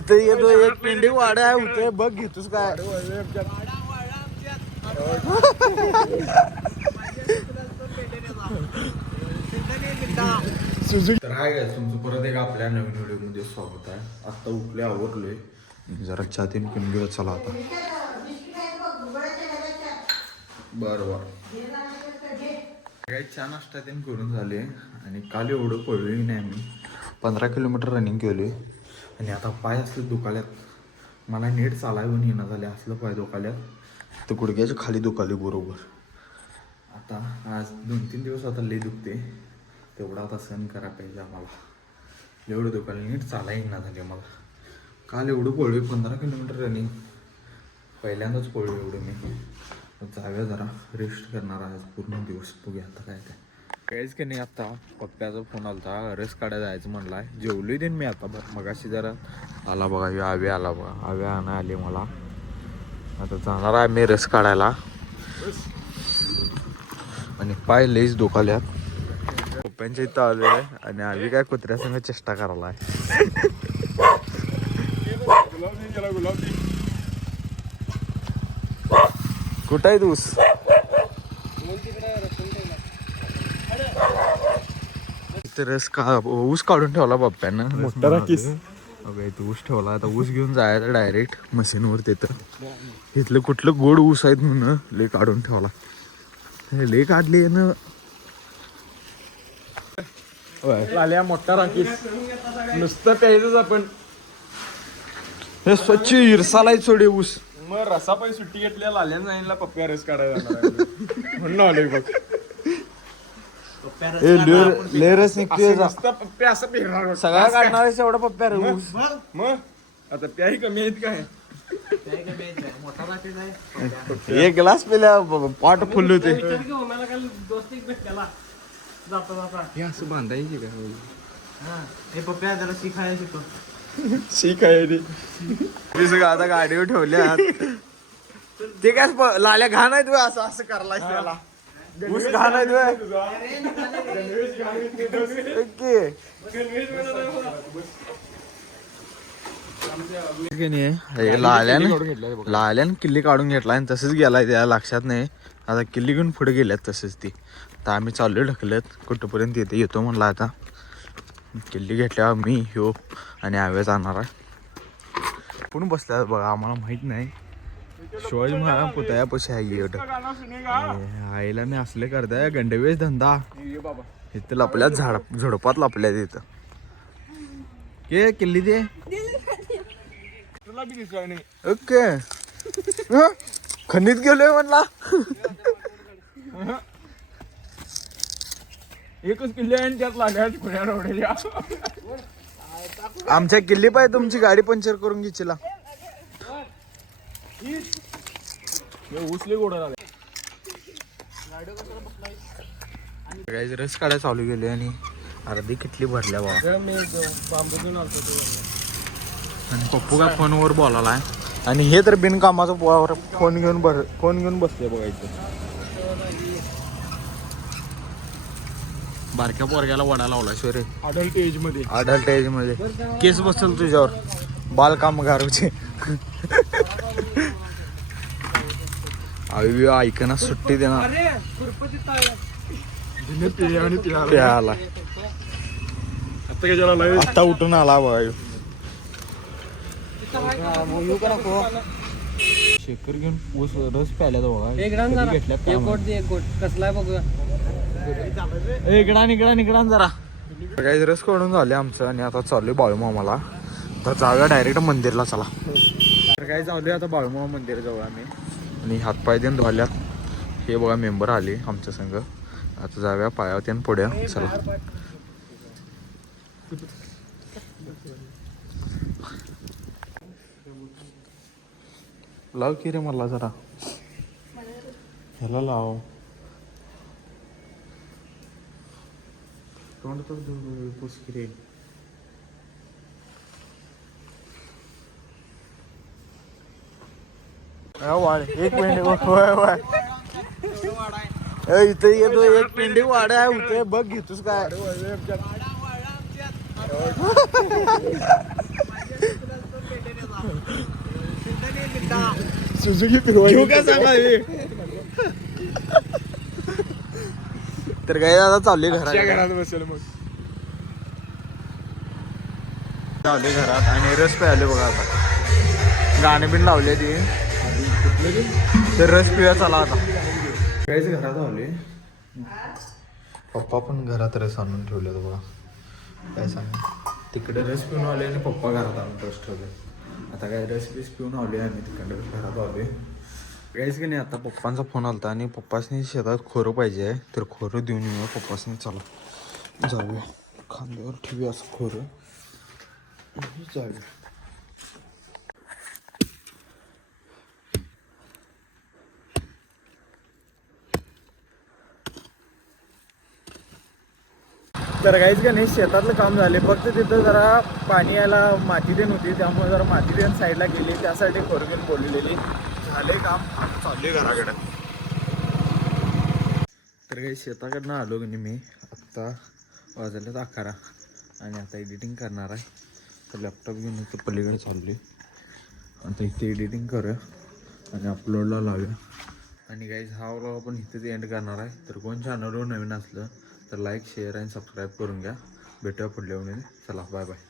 इथे येतो एक पेंडी वाड्या होते बघ घेतोस काय. तर हाय गाइस, तुमचं परत एक आपल्या नवीन व्हिडिओमध्ये स्वागत आहे. आत्ता उठले आवरलोय, जरा चहा तीन पिऊन घेऊया चला आता. बरं काही चहा नाश्ता तीन करून झाले आणि काल एवढं पळलोही नाही मी. 15 किलोमीटर रनिंग केलोय आणि आता पाय असले दुखाल्यात. मला नीट चालायला येणं झाले, असलं पाय दुखाल्यात तर गुडघ्याच्या खाली दुखाले बरोबर. आता आज 2-3 दिवस आता लई दुखते, तेवढा आता सहन करा पाहिजे आम्हाला. एवढं दुखायला नीट चालायला येणं झाले मला. काल एवढं पळलोय 15 किलोमीटर रनिंग, पहिल्यांदाच पळलो एवढं मी. जाऊया जरा रेस्ट करणार आज पूर्ण दिवस, बघूया आता काय काय. काहीच की नाही, आता पप्प्याचा फोन आला होता, रस काढायला जायचं म्हणलाय. जेवलोय देईन मी आता मगाशी जरा आला बघा, आवे आला बघा, आवे आणा आले मला. आता जाणार आहे मी रस काढायला आणि पाय लईच दुखाल्यात. पप्प्यांच्या इथं आले आणि आवी काय कुत्र्यासंग चेष्टा करायला आहे. कुठं आहे तूस? रस का ऊस काढून ठेवला पप्प्यानं मोठा. ऊस ठेवला, आता ऊस घेऊन जायचं डायरेक्ट मशीनवर. तिथं इथलं कुठलं गोड ऊस आहेत म्हणून लय काढून ठेवला. लय काढले ना लाल्या मोठा राखीस, नुसतं प्यायचंच आपण. हे स्वच्छ इरसालाय सोडे ऊस. मग रसा पण सुट्टी घेतल्या लाल्यानं सांगितलं पप्प्या रस काढायला म्हणून आलोय बघ. ले रस निघतोय, पप्प्या असं पिरणार सगळा काढणार आहे एवढा पप्प्या रे ऊस. मग आता प्याही कमी आहेत काय? एक ग्लास पिल्या पाट फुल होते. असं बांधायची का? पप्प्या त्याला शिकायला शिकतो. शिक आहे रे. मी सगळं आता गाडीवर ठेवल्या. ते काय लाल्या घाण आहे तू असं असं करलाय त्याला. ऊस घाण आहे लाल्यान किल्ली काढून घेतला आणि तसंच गेलाय, त्या लक्षात नाही. आता किल्ली घेऊन पुढे गेल्यात तसंच ती. तर आम्ही चाललोय ढकलत कुठंपर्यंत येतो म्हणला. आता किल्ली घेतल्यावर मी ह्यो आणि आव्या जाणार आहे. कोण बसल्या बघा, आम्हाला माहित नाही. शिवाजी महाराज पुतळ्यापाशी आहे एवढं. आईला मी असले करताय गंडवेश धंदा. इथं लपल्यात झडपात लपल्यात इथं. के किल्ली दे ओके. खनित गेलोय म्हणला. एकच किल्ले आहे त्यात लागल्या. आमच्या किल्ली पाहिजे तुमची गाडी पंक्चर करून घ्यायचीला. उसले गोडा रस काढायला चालू गेले आणि अर्धी किटली भरल्या बा. आणि पप्पू काय फोनवर बोलायला आहे आणि हे तर बिनकामाचं फोन घेऊन बसले बघायचं. बारक्या पोरग्याला वडा लावला रे. अडल्ट एज मध्ये केस बसल तुझ्यावर, बाल कामगारचे. ऐकना सुट्टी देणार प्याला. आता उठून आला बघा. शेखर घेऊन ऊस रस प्यायला बघा. इकडा जरा काही रस काढून झाले आमचं आणि आता चाललोय बाळूमामाला. तर जाऊया डायरेक्ट मंदिरला चला. तर काय चालू आता बाळूमामा मंदिर जवळ आम्ही आणि हातपाय देऊन धुवाल्यात. हे बघा मेंबर आले आमच्या संघ. आता जाऊया पायावती आणि पुढ्या चला. लाव की रे मला जरा, ह्याला लाव. तोंड तर पुसकी रे. एक मिनिट इथे येतो एक पेंडी वाड्या होते बघ घेतोस काय. सुझुकी फिरवायची काय सांगा हे? तर काय आता चालले अक्षय घरात घरात बसेल मग चालले घरात आणि रस प्यायले बघा आता गाणे बिन लावले ती तर रस पिऊया चला आता काहीच घरात आले पप्पा पण घरात रस आणून ठेवले बघा काय सांगा तिकडे रस पिऊन आले आणि पप्पा घरात आणून रस ठेवले आता काय रस बीस पिऊन आले आणि तिकडे घरात आले काहीच की नाही आता पप्पांचा फोन आलता आणि पप्पासनी शेतात खोरं पाहिजे आहे तर खोरं देऊन येऊया पप्पासनी चला जाऊया खांद्यावर ठेवूया असं खोरं जाऊया तर काहीच का नाही शेतातलं काम झाले फक्त तिथं जरा पाणी यायला माती देण होती त्यामुळे जरा माती देण साईडला गेली त्यासाठी खोरगेल बोललेली झाले काम चालले घराकडे तर काही शेताकडनं आलो की नाही मी आत्ता वाजल्यात 11 आणि आता एडिटिंग करणार आहे तर लॅपटॉप घेऊन इथं पलीकडे चालले आता इथे एडिटिंग करूया आणि अपलोडला लावूया आणि गाईज हा व्लॉग आपण इथेच एंड करणार आहे तर कोण चॅनलवर नवीन असलं तर लाईक शेअर आणि सबस्क्राईब करून घ्या भेटूया पुढल्या वेळेला चला बाय बाय